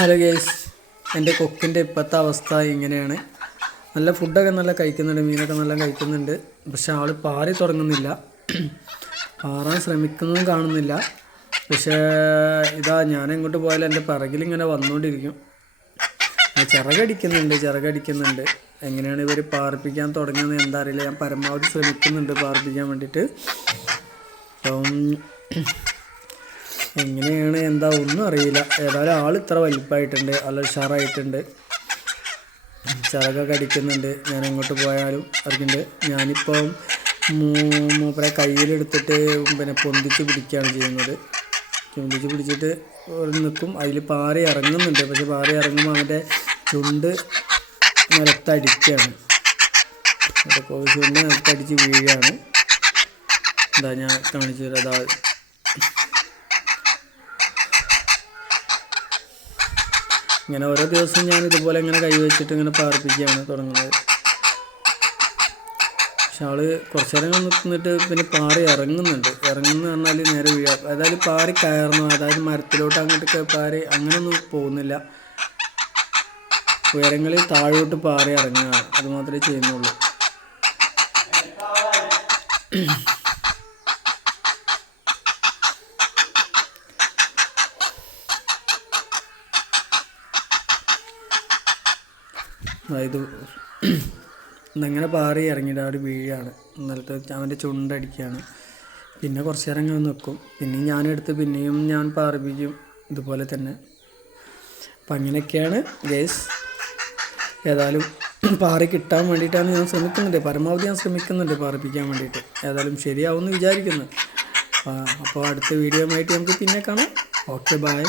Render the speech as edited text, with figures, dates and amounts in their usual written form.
Hello guys, എൻ്റെ കൊക്കിൻ്റെ ഇപ്പോഴത്തെ അവസ്ഥ ഇങ്ങനെയാണ്. നല്ല ഫുഡൊക്കെ നല്ല കഴിക്കുന്നുണ്ട്, മീനൊക്കെ നല്ല കഴിക്കുന്നുണ്ട്. പക്ഷെ ആൾ പാറി തുടങ്ങുന്നില്ല, പാറാൻ ശ്രമിക്കുന്നതും കാണുന്നില്ല. പക്ഷേ ഇതാ ഞാൻ എങ്ങോട്ട് പോയാലും എൻ്റെ പിറകിലിങ്ങനെ വന്നുകൊണ്ടിരിക്കും. ചിറകടിക്കുന്നുണ്ട്. എങ്ങനെയാണ് ഇവർ പാർപ്പിക്കാൻ തുടങ്ങുന്നത് എന്താ അറിയില്ല. ഞാൻ പരമാവധി ശ്രമിക്കുന്നുണ്ട് പാർപ്പിക്കാൻ വേണ്ടിയിട്ട്. അപ്പം എങ്ങനെയാണ് എന്താ ഒന്നും അറിയില്ല. ഏതായാലും ആൾ ഇത്ര വലിപ്പമായിട്ടുണ്ട്, നല്ല ഉഷാറായിട്ടുണ്ട്. ചിറകൊക്കെ അടിക്കുന്നുണ്ട്. ഞാൻ എങ്ങോട്ട് പോയാലും അറിയുന്നുണ്ട്. ഞാനിപ്പം മൂപ്പരെ കയ്യിലെടുത്തിട്ട് പൊന്തിച്ച് പിടിക്കുകയാണ് ചെയ്യുന്നത്. പൊന്തിച്ച് പിടിച്ചിട്ട് നിൽക്കും. അതിൽ പാറി ഇറങ്ങുന്നുണ്ട്. പക്ഷെ പാറി ഇറങ്ങുമ്പോൾ അവൻ്റെ ചുണ്ട് നിലത്തടിക്കുകയാണ്. ചുണ്ട് നിലത്തടിച്ച് വീഴുകയാണ്. എന്താ ഞാൻ കാണിച്ചു തരാം. അതാ ഇങ്ങനെ ഓരോ ദിവസവും ഞാൻ ഇതുപോലെ ഇങ്ങനെ കൈവച്ചിട്ട് ഇങ്ങനെ പാർപ്പിക്കുകയാണ് തുടങ്ങുന്നത്. പക്ഷെ ആൾ കുറച്ച് നേരം നിന്നിട്ട് പിന്നെ പാറി ഇറങ്ങുന്നുണ്ട്. പറഞ്ഞാൽ നേരെ വീഴാം. അതായത് പാറി കയറണം, അതായത് മരത്തിലോട്ട് അങ്ങോട്ട് പാറി അങ്ങനെയൊന്നും പോകുന്നില്ല. ഉയരങ്ങളിൽ താഴോട്ട് പാറി ഇറങ്ങുകയാണ്. അതുമാത്രമേ ചെയ്യുന്നുള്ളൂ. അതായത് ഇന്നങ്ങനെ പാറി ഇറങ്ങിയിട്ട് അവർ വീഴാണ്. എന്നിട്ട് അവൻ്റെ ചുണ്ടടിക്കുകയാണ്. പിന്നെ കുറച്ച് നേരം ഇങ്ങനെ നിൽക്കും. പിന്നെയും ഞാനെടുത്ത് പിന്നെയും ഞാൻ പാർപ്പിക്കും ഇതുപോലെ തന്നെ. അപ്പം അങ്ങനെയൊക്കെയാണ് ഗൈസ്. ഏതായാലും പാറി കിട്ടാൻ വേണ്ടിയിട്ടാണ് ഞാൻ ശ്രമിക്കുന്നുണ്ട്. പരമാവധി ഞാൻ ശ്രമിക്കുന്നുണ്ട് പാർപ്പിക്കാൻ വേണ്ടിയിട്ട്. ഏതായാലും ശരിയാവുമെന്ന് വിചാരിക്കുന്നു. അപ്പോൾ അടുത്ത വീഡിയോ ആയിട്ട് നമുക്ക് പിന്നെ കാണാം. Okay, by.